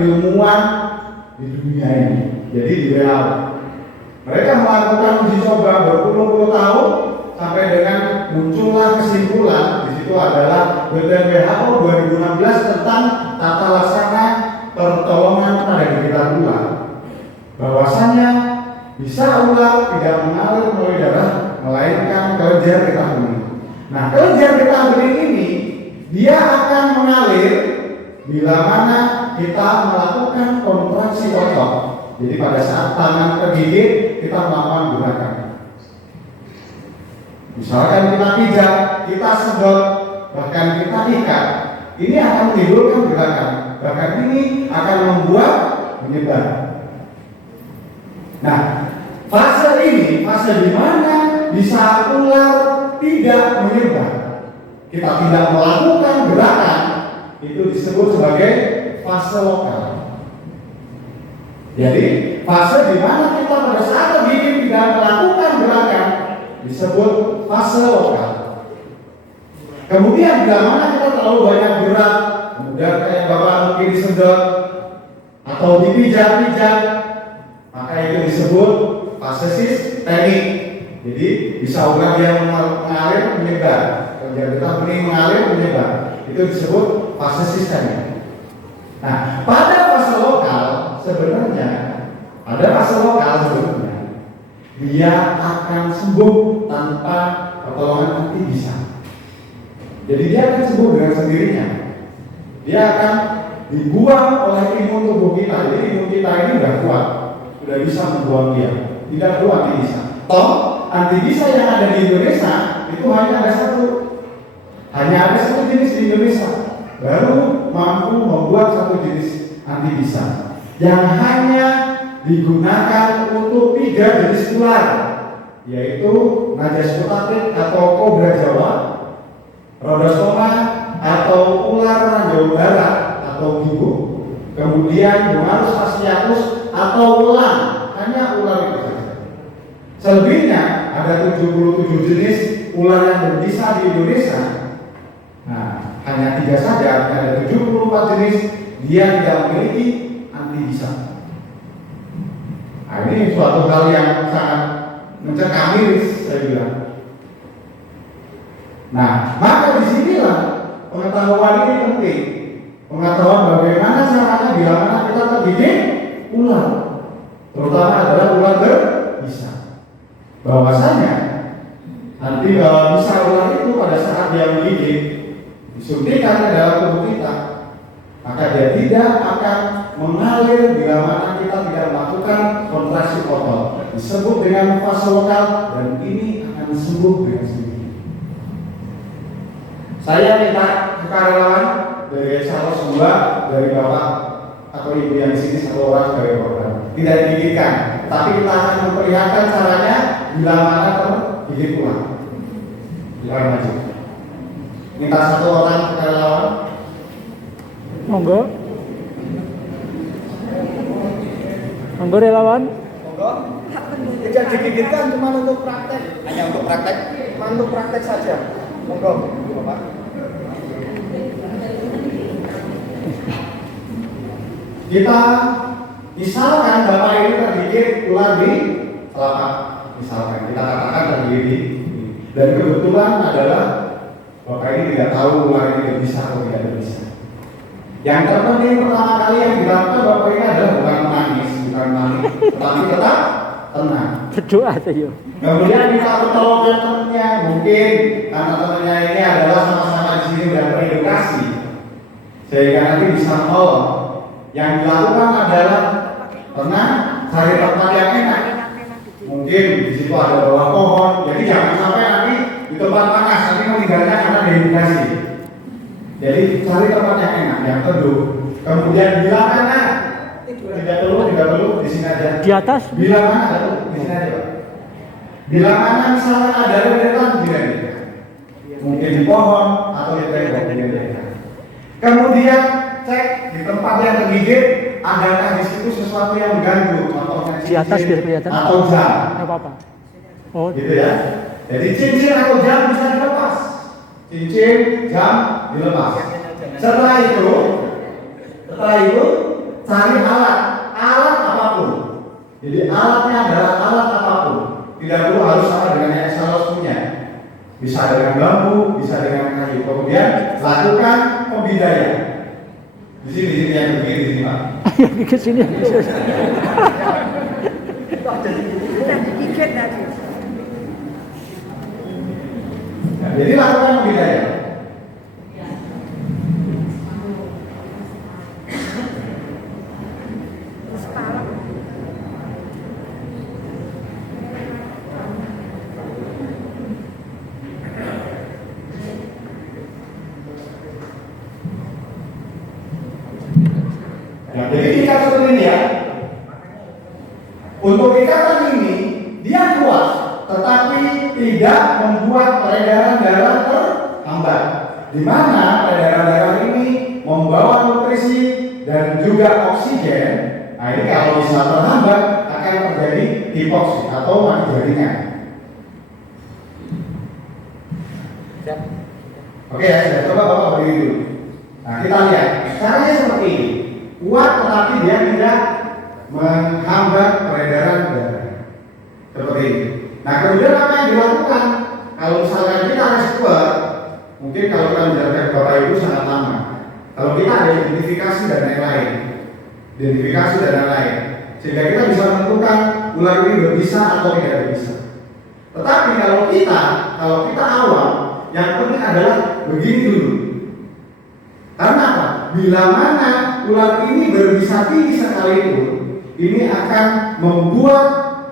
ilmuwan di dunia ini. Jadi di WHO. Mereka melakukan uji coba berpuluh-puluh tahun sampai dengan muncullah kesimpulan. Di situ adalah Buletin WHO 2016 tentang tata laksana pertolongan pada gigitan ular. Bahwasanya bisa ular tidak mengalir melalui darah, melainkan kelenjar getah bening. Nah, kelenjar getah bening ini dia akan mengalir bila mana kita melakukan kontraksi otot. Jadi pada saat tangan tergigit, kita melakukan gerakan. Misalkan kita pijat, kita sedot, bahkan kita ikat, ini akan menimbulkan gerakan. Bahkan ini akan membuat menyebar. Nah, fase ini, fase di mana bisa ular tidak menyebar, kita tidak melakukan gerakan, itu disebut sebagai fase lokal. Jadi fase di mana kita pada saat tergigit tidak melakukan gerakan disebut fase lokal. Kemudian bila mana kita terlalu banyak gerak, kemudian kayak Bapak mungkin disedot atau dipijat-pijat, maka itu disebut fase sistemik. Jadi bisa ular yang mengalir menyebar, kelenjar getah bening mengalir menyebar, itu disebut fase sistemik. Nah, pada fase lokal sebenarnya dia akan sembuh tanpa pertolongan anti bisa. Jadi dia akan sembuh dengan sendirinya. Dia akan dibuang oleh imun tubuh kita. Jadi imun kita ini sudah kuat, sudah bisa membuang dia. Tidak perlu anti bisa. Toh anti bisa yang ada di Indonesia itu hanya ada satu. Hanya ada satu jenis di Indonesia. Baru mampu membuat satu jenis anti bisa yang hanya digunakan untuk 3 jenis ular, yaitu Najas putatik atau kobra Jawa, Rhodostoma atau ular ranjau barat atau gibu, kemudian Gumarus fasciatus atau ulang, hanya ular itu saja. Selebihnya ada 77 jenis ular yang berbisa di Indonesia. Nah, hanya 3 saja, ada 74 jenis dia tidak memiliki anti bisa. Nah, ini suatu hal yang sangat mencekam miris, saya bilang. Nah, maka disinilah pengetahuan ini penting. Pengetahuan bagaimana caranya bila mana kita tergigit ular, terutama adalah ular berbisa. Bahwasanya nanti bisa ular itu pada saat dia menggigit disuntikan ke dalam tubuh kita, maka dia tidak akan mengalir bila mana kita tidak melakukan kontraksi otot. Disebut dengan fase lokal dan ini akan sembuh dengan sendiri. Saya minta sukarelawan dari Salos 2 dari Bapak atau Ibu yang di sini 1 orang sebagai korban. Tidak digigitkan, tapi kita akan memperlihatkan caranya bila mana tergigit ular. Silakan maju. Minta 1 orang sukarelawan. Monggo. Monggo relawan. Monggo. Tidak digigitkan cuma untuk praktek. Hanya untuk praktek. Cuma untuk praktek saja. Monggo, Bapak. Kita misalkan Bapak ini tergigit ular di telapak, misalkan kita katakan tergigit di, dan kebetulan adalah Bapak ini tidak tahu ular ini berbisa atau tidak berbisa. Yang terpenting pertama kali yang dilakukan Bapak ini adalah bukan menangis, bukan panik, tapi tetap tenang. Berdoa aja yuk. Kemudian kita pertolongan temannya, mungkin karena temannya ini adalah sama-sama di sini sudah teredukasi, sehingga nanti bisa menolong. Yang dilakukan adalah tenang, cari tempat yang enak. Mungkin di situ ada bawah pohon, jadi jangan sampai nanti di tempat panas, nanti meninggalnya karena dehidrasi. Jadi cari tempat yang enak, yang teduh. Kemudian bila mana tidak perlu di sini aja. Di atas? Bila mana di sini aja, Pak. Bila mana misalnya ada rentetan tidak, mungkin di pohon atau di tembok. Kemudian cek di tempat yang tergigit, adakah di situ sesuatu yang mengganggu, contohnya Di atas biar kelihatan. atau jam. Enggak apa-apa. Oh, Gitu ya. Jadi cincin atau jam bisa dilepas. Cincin, jam dilepas. Setelah itu cari alat apapun. Jadi alatnya adalah alat apapun. Tidak perlu harus sama dengan yang Excellos punya. Bisa dengan bambu, bisa dengan kayu. Kemudian lakukan pembidayaan. Di sini yang begini di sini Pak. Ayo ke sini. Sudah digigit tadi. Nah, jadi lakukan pembidayaan. Nah, jadi ikat seperti ini ya. Untuk ikatan ini dia kuat, tetapi tidak membuat peredaran darah terhambat. Di mana peredaran darah ini membawa nutrisi dan juga oksigen. Nah ini kalau bisa terhambat akan terjadi hipoksi atau mati jaringan. Oke ya, sudah coba Bapak berdiri dulu. Nah kita lihat caranya seperti ini. Kuat tetapi dia tidak menghambat peredaran darah seperti ini. Nah kemudian apa yang dilakukan? Kalau misalkan kita rescuer, mungkin kalau kita menjalankan Bapak Ibu sangat lama. Kalau kita ada identifikasi dan lain-lain, sehingga kita bisa menentukan ular ini berbisa atau tidak berbisa. Tetapi kalau kita awam, yang penting adalah begini dulu. Karena apa? Bila mana ular ini berbisa tinggi sekalipun, ini akan membuat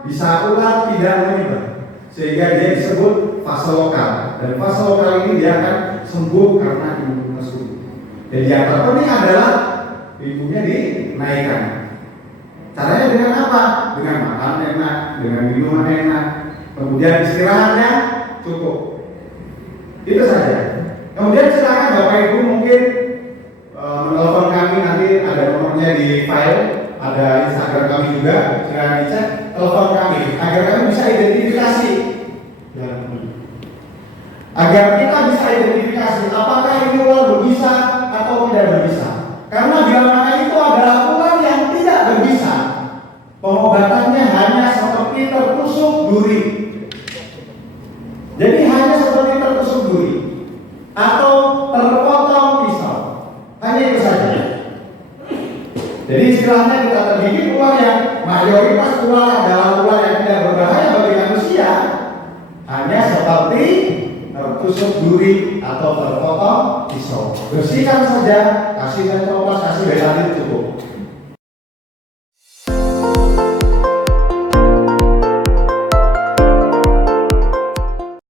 bisa ular tidak menyebar, sehingga dia disebut fase lokal. Dan fase lokal ini dia akan sembuh karena imunitas tubuh. Jadi yang terpenting adalah imunnya dinaikkan. Caranya dengan apa? Dengan makan enak, dengan minuman enak, kemudian istirahatnya cukup. Itu saja. Kemudian silakan Bapak Ibu mungkin menelpon kami, nanti ada nomornya di file, ada Instagram kami juga, silakan dicek, telepon kami agar kami bisa identifikasi. Agar kita bisa identifikasi apakah ini ular berbisa atau tidak berbisa. Karena bila mana itu adalah ular yang tidak berbisa, pengobatannya hanya seperti tertusuk duri. Jadi hanya seperti tertusuk duri atau terpotong pisau. Hanya itu saja. Jadi istilahnya kita tergigit ular yang mayoritas ular adalah ular yang tidak berbahaya bagi manusia, hanya seperti tertusuk duri atau terpotong pisau. Bersihkan saja, kasih semprotan, kasih betadine cukup.